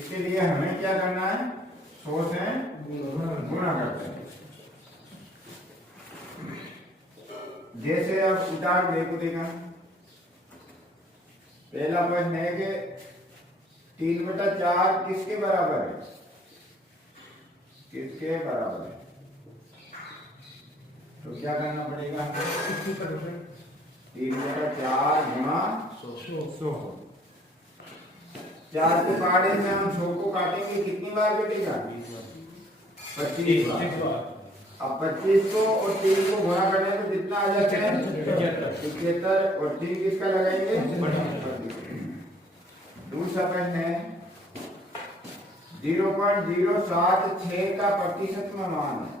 इसके लिए हमें क्या करना है, 100 से गुणा करते हैं। जैसे अब उदाहरण देखो, देखा पहला प्रश्न है कि 3/4 किसके बराबर है, किसके बराबर है, तो क्या करना पड़ेगा, 3/4 गुणा 100। 4 के पहाड़े में हम 100 को काटेंगे, कितनी बार कटेगा, 25 बार। अब 25 को और 3 को गुणा करने में कितना आ जाता है, 75, और 3 किसका लगाएंगे, दूसरा प्रश्न है 0.076 का प्रतिशत में मान है।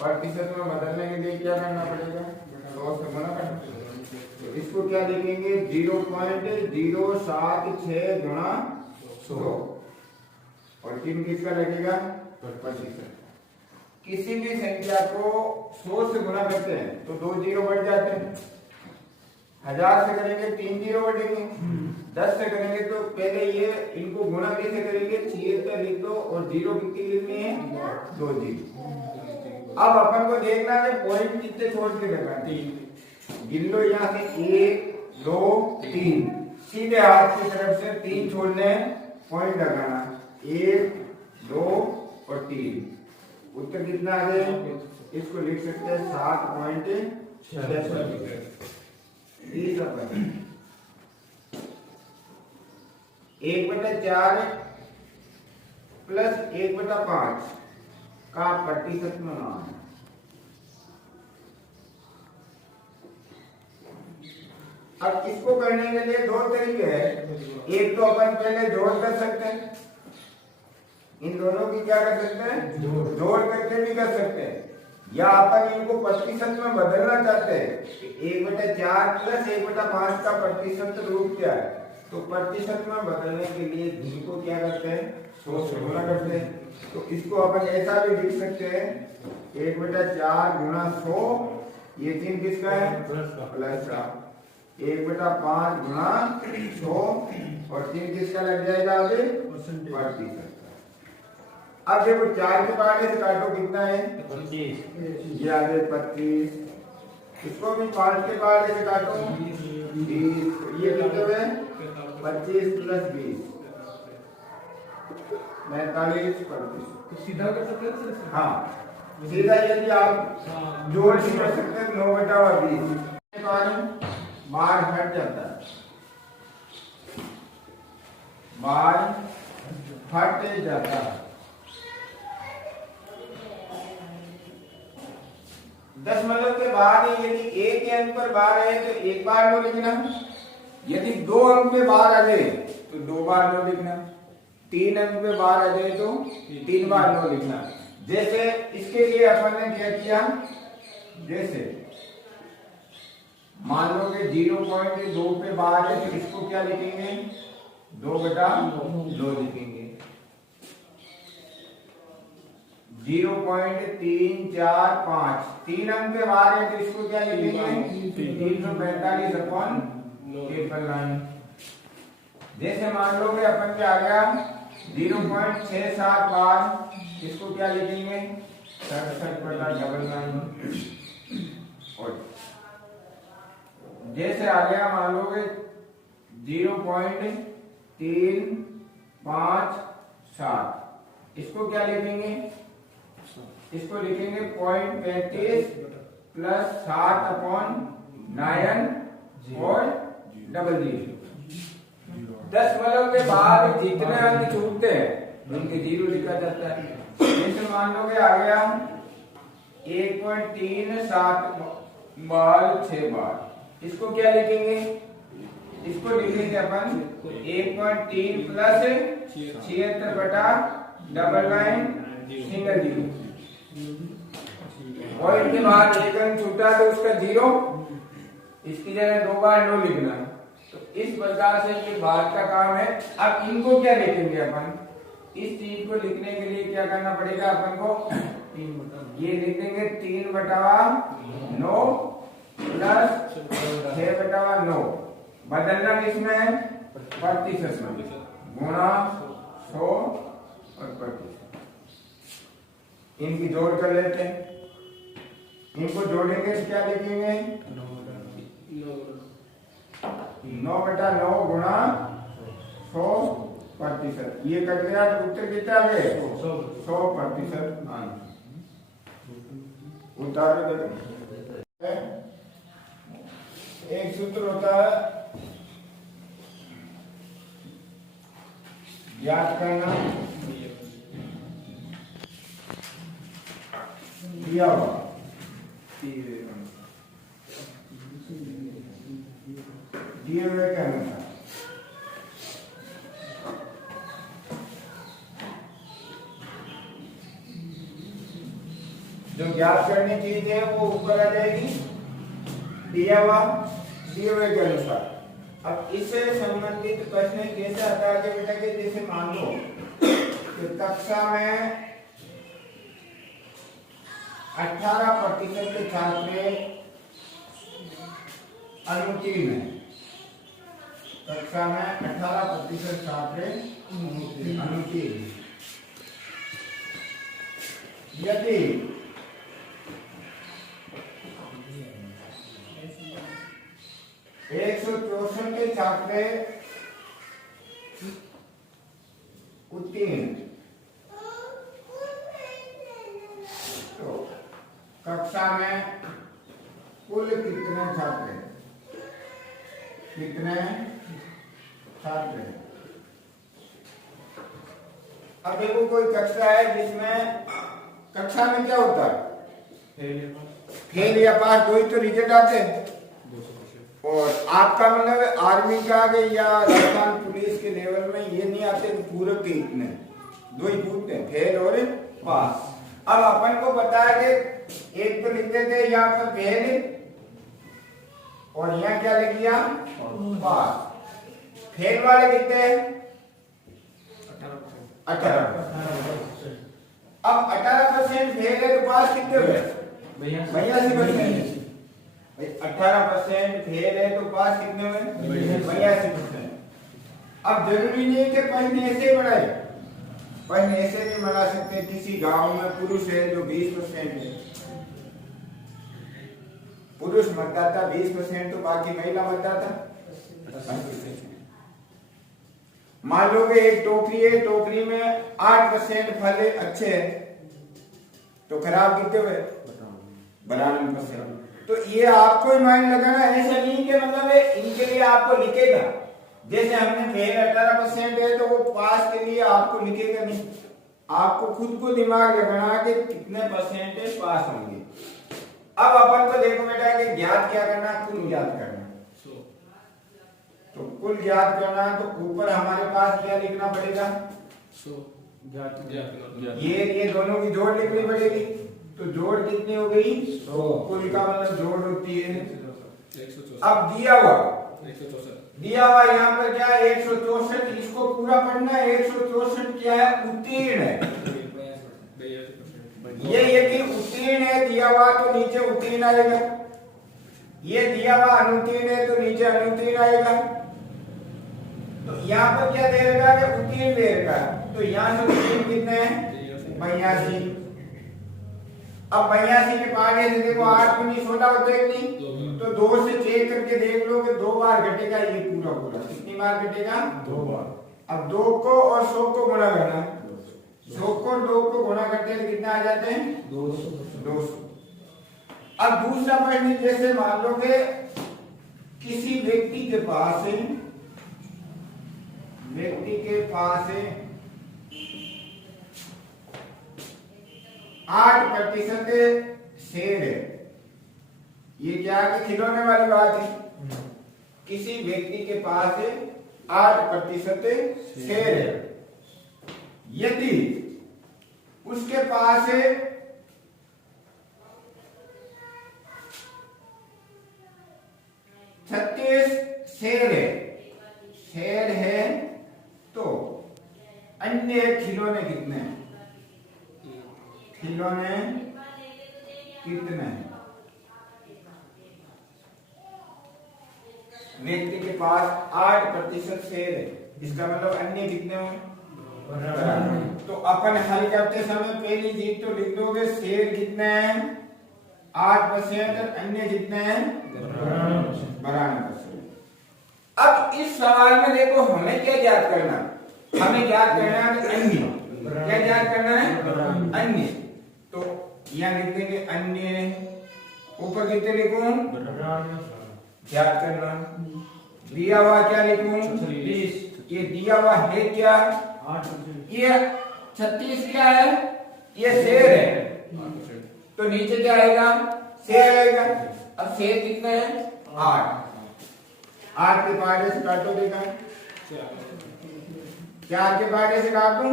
प्रतिशत में बदलने के लिए क्या करना पड़ेगा, 100 से गुणा करना पड़ेगा। तो इसको क्या लिखेंगे, 0.076 गुणा 100, और 3 किसका लगेगा, प्रतिशत। किसी भी संख्या को 100 से गुणा करते हैं तो 2 जीरो बढ़ जाते हैं। 1000 से करेंगे 3 जीरो बढ़ेंगे। 10 से करेंगे तो पहले ये इनको गुणा कैसे करेंगे, 76 लिख दो और जीरो कितनी लिखनी है, 2 जीरो। अब अपन को देखना है पॉइंट कितने छोड़ के रखना, 3 गिन लो, यहाँ से 1 2 3, सीधे हाथ की तरफ से 3 छोड़ने, पॉइंट लगाना, 1 2 और 3। उत्तर कितना आ गया, इसको लिख सकते हैं 7.66। 1/4 प्लस 1/5 का प्रतिशत में मान। अब इसको करने के लिए 2 तरीके हैं। एक तो अपन पहले जोड़ कर सकते हैं, इन दोनों की क्या कर सकते हैं, जोड़ करके भी कर सकते हैं, या अपन इनको प्रतिशत में बदलना चाहते हैं। 1/4 प्लस 1/5 का प्रतिशत रूप क्या है, तो प्रतिशत में बदलने के लिए इनको क्या करते हैं, 100 से गुणा करते हैं। तो इसको अपन ऐसा भी लिख सकते हैं, 1/4 गुणा 100, ये 3 किसका है, प्लस का, 1/5 गुणा 100 और 3 किसका लग जाएगा, अभी प्रतिशत। अब देखो 4 के पहाड़े से काटो, कितना है, 25, ये आ गए 25। इसको भी 5 के पहाड़े से काटो, 20, ये कितने हुए, 25 प्लस 20, 45 प्रतिशत। सीधा कर सकते हैं, हाँ सीधा, यदि आप जोड़ भी कर सकते हैं, 9/20 बार हट जाता है, बार हट जाता है। 10 के बाद यदि एक के अंक पर बार आए तो एक बार नो लिखना, यदि 2 अंक पे बार आ जाए तो 2 बार नो लिखना, 3 अंक पे बार आ जाए तो 3 बार नो लिखना। जैसे इसके लिए अपन ने क्या किया, जैसे मान लो कि 0.2 पे बार है तो इसको क्या लिखेंगे, 2/2 लिखेंगे। 0.345, 3 अंक पे बार है तो इसको क्या लिखेंगे, 345/9। जैसे मान लो कि अपन क्या आ गया 0.67 बार, इसको क्या लिखेंगे, 67/9। और जैसे आ गया मान लो कि 0.357, इसको क्या लिखेंगे, इसको लिखेंगे 0.35 प्लस 7/9 और 00। 10 के बाद जितने अंक छूटते हैं उनके 0 लिखा जाता है। जैसे मान लो कि आ गया 1.37 बार, इसको क्या लिखेंगे, इसको लिखेंगे अपन 1.3 प्लस 76/9 सिंगल 0। और इनके बाद एक अंक छूटा तो उसका 0, इसकी जगह 2 बार नो लिखना। तो इस प्रकार से ये बार का काम है। अब इनको क्या लिखेंगे अपन, इस चीज को लिखने के लिए क्या करना पड़ेगा अपन को, ये लिखेंगे 3/9 प्लस 6/9 बदलना किसमें है? प्रतिशत में, गुणा 100 और प्रतिशत। इनकी जोड़ कर लेते हैं। इनको जोड़ेंगे तो क्या लिखेंगे? 9/9 गुणा 100%। ये कट गया तो उत्तर कितना आ गए? 100% आंसर। उतारो देखो। एक सूत्र होता है याद करना, दिया हुआ दिए हुए के अनुसार जो ज्ञात करनी चीज है वो ऊपर आ जाएगी दिया हुआ दिए हुए के अनुसार। अब इससे संबंधित प्रश्न कैसे आता है बेटा कि जैसे मान लो कि कक्षा में 18% के छात्र अनुत्तीर्ण है। कक्षा में 18% छात्र अनुत्तीर्ण। यदि 164 के छात्र उत्तीर्ण, तो कक्षा में कुल कितने छात्र हैं? कितने छात्र हैं? अब देखो कोई कक्षा है जिसमें कक्षा में क्या होता है? फेल या पास दो ही तो रिजल्ट आते हैं। और आपका मतलब आर्मी का या राजस्थान पुलिस के लेवल में ये नहीं आते कि पूरे के इतने, दो ही पूछते हैं, फेल और पास। अब अपन को पता है कि एक तो लिखते थे यहाँ पर फेल और यहाँ क्या लिख दिया? पास। फेल वाले कितने हैं? 18%। अब 18% फेल है तो पास कितने हुए? 82%। 18% फेल है तो पास कितने हुए? 82%। अब जरूरी नहीं कि प्रश्न ऐसे बढ़ाए, प्रश्न ऐसे नहीं बना सकते। किसी गांव में पुरुष है जो 20% है, पुरुष मतदाता 20% तो बाकी महिला मतदाता 80%। मान लो कि एक टोकरी है, टोकरी में 8% फल अच्छे हैं तो खराब कितने हुए? 92%। तो ये आपको ही माइंड लगाना, ऐसा नहीं कि मतलब इनके लिए आपको लिखेगा। जैसे हमने फेल 18% है तो वो पास के लिए आपको लिखेगा नहीं, आपको खुद को दिमाग लगाना कि कितने परसेंटेज पास होंगे। अब अपन को देखो बेटा कि ज्ञात क्या करना? कुल ज्ञात करना। तो कुल ज्ञात करना तो ऊपर हमारे पास क्या लिखना पड़ेगा? ये दोनों की जोड़ लिखनी पड़ेगी। तो जोड़ कितनी हो गई? 100। कुल का मतलब जोड़ होती है 164। अब दिया हुआ यहाँ पर क्या है? 164। इसको पूरा पढ़ना है। 164 क्या है? उत्तीर्ण है। ये यदि उत्तीर्ण है दिया हुआ तो नीचे उत्तीर्ण आएगा, ये दिया हुआ अनुत्तीर्ण है तो नीचे अनुत्तीर्ण आएगा। तो यहाँ पर क्या दे रखा है? उत्तीर्ण दे रखा है। तो यहाँ से उत्तीर्ण कितने हैं? 82। अब 82 के आगे से देखो 8 को नहीं छोटा होता है नहीं, तो 2 से चेक करके देख लो कि 2 बार घटेगा ये पूरा पूरा। कितनी बार घटेगा? 2 बार। अब 2 को और 100 को गुणा करना है। 100 को 2 को गुणा करते हैं कितना आ जाते हैं? 200। अब दूसरा प्रश्न, जैसे मान लो कि किसी व्यक्ति के पास है 8% शेर है। ये क्या है कि खिलौने वाली बात है। किसी व्यक्ति के पास 8% शेर है। यदि उसके पास 36 शेर है तो अन्य खिलौने कितने हैं? खिलौने कितने हैं? व्यक्ति के पास 8% शेयर है, इसका मतलब अन्य कितने होंगे? तो अपन हल करते समय पहली चीज तो लिख दोगे शेयर कितने हैं 8% और अन्य कितने हैं 92%। अब इस सवाल में देखो हमें क्या ज्ञात करना, हमें ज्ञात करना है अन्य, क्या ज्ञात करना है अन्य। तो यहाँ लिख देंगे अन्य, ऊपर कितने लिखूं ज्ञात करना, दिया हुआ क्या लिखूं 36, ये दिया हुआ है क्या, ये 36 क्या है, ये शेर है, तो नीचे क्या आएगा शेर आएगा। अब शेर कितने हैं 8 के पार्टे से काटो देखा, 4 के पार्टे से काटूं,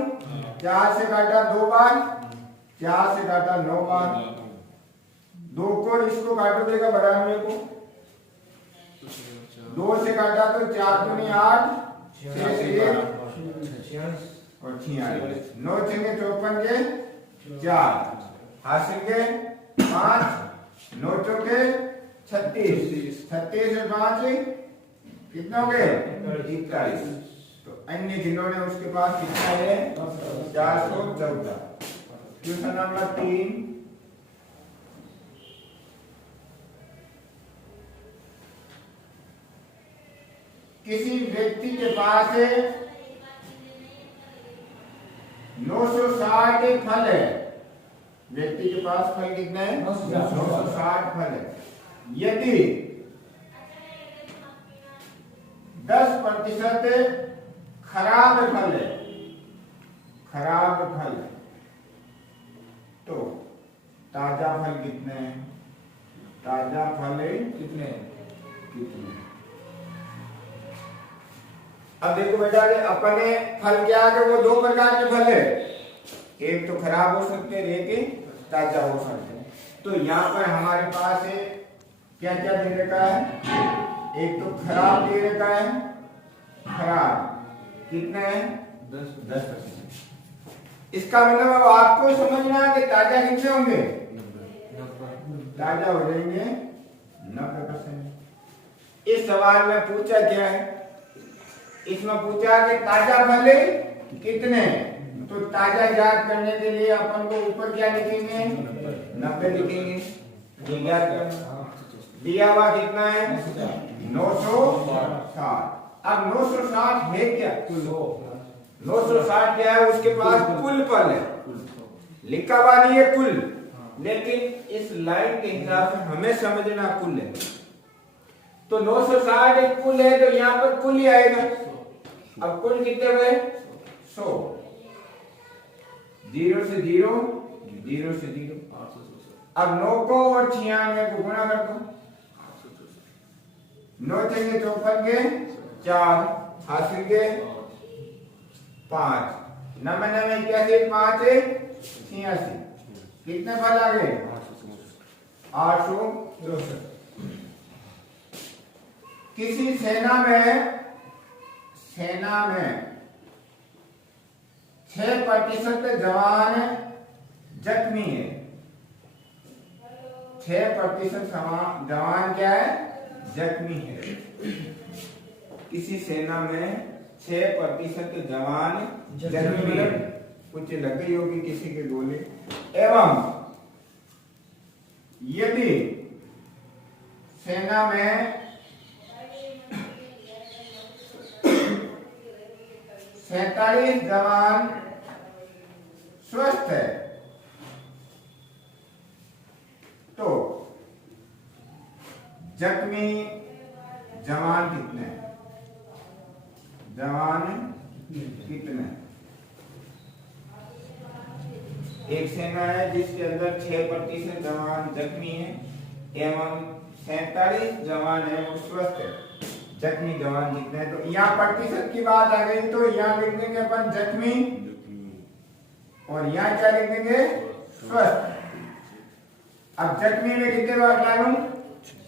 4 से काटा 2 बार, 4 से काटा 9 बार, 2 को इसको काटो देखा 92 को, 2 से काटा तो 4 दूनी 8, 6 से 1 और 46, 9 छंगे 54 के 4, हासिल के 5, 9 चौके 36, 36 और 5 कितना हो गए 41। तो अन्य जिन्होंने उसके पास कितना है 414। क्वेश्चन नंबर 3, किसी व्यक्ति के पास 960 फल है, व्यक्ति के पास फल कितने हैं 960 फल है, यदि 10% खराब फल है, खराब फल है, तो ताजा फल कितने हैं, ताजा फल कितने कितने। अब देखो बेटा अपने फल क्या है, वो 2 प्रकार के फल है, एक तो खराब हो सकते हैं, एक ताजा हो सकते हैं। तो यहाँ पर हमारे पास क्या क्या दे रखा है, एक तो खराब दे रखा है, खराब कितना है 10%। इसका मतलब अब आपको समझना है कि ताजा कितने होंगे, ताजा हो जाएंगे 90%। इस सवाल में पूछा क्या है, इसमें पूछा कि ताजा फल कितने, तो ताजा ज्ञात करने के लिए अपन को ऊपर क्या लिखेंगे 90 लिखेंगे, ये ज्ञात करना। दिया हुआ कितना है 960। अब 960 है क्या, 960 क्या है, उसके पास कुल फल है, लिखा हुआ नहीं है कुल, लेकिन इस लाइन के हिसाब से हमें समझना कुल है। तो 960 एक कुल है, तो यहाँ पर कुल ही आएगा। अब कुल कितने हुए 100, 0 से 0, 0 से 0। अब 9 को और 96 को गुणा कर दो, 9 चंगे 54 के 4, हासिल के 5, 99 81 5 86, कितने फल आ गए 864। किसी सेना में 6% जवान जख्मी है, 6% जवान क्या है जख्मी है। किसी सेना में 6% जवान जख्मी है, कुछ लग गई होगी किसी के गोली, एवं यदि सेना में 47 जवान स्वस्थ है, तो जख्मी जवान कितने हैं, जवान कितने। एक सेना है जिसके अंदर 6% जवान जख्मी है एवं 47 जवान है वो स्वस्थ है, जख्मी जवान कितने हैं। तो यहाँ प्रतिशत की बात आ गई, तो यहाँ लिख देंगे अपन जख्मी और यहाँ क्या लिख देंगे स्वस्थ। अब जख्मी में कितने बार डालूं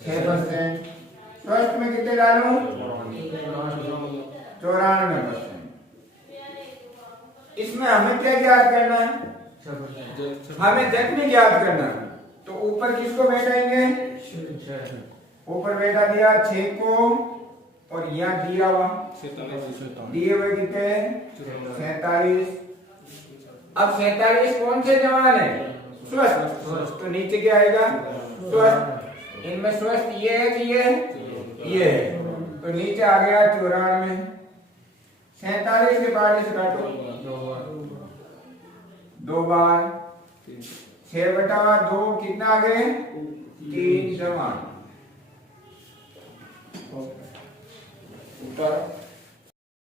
6%, स्वस्थ में कितने डालूं 94%। इसमें हमें क्या ज्ञात करना है, हमें जख्मी ज्ञात करना है। तो ऊपर किसको बैठाएंगे, ऊपर बैठा दिया 6 को और यहाँ दिया हुआ दिए हुए कितने 47। अब 47 कौन से जवान है? स्वस्थ। तो नीचे क्या आएगा? स्वस्थ। इनमें स्वस्थ ये है कि ये है, तो नीचे आ गया 94। 47 के बाद इसे काटो 2 बार 6/2 कितना आ गए? 3 जवान। उत्तर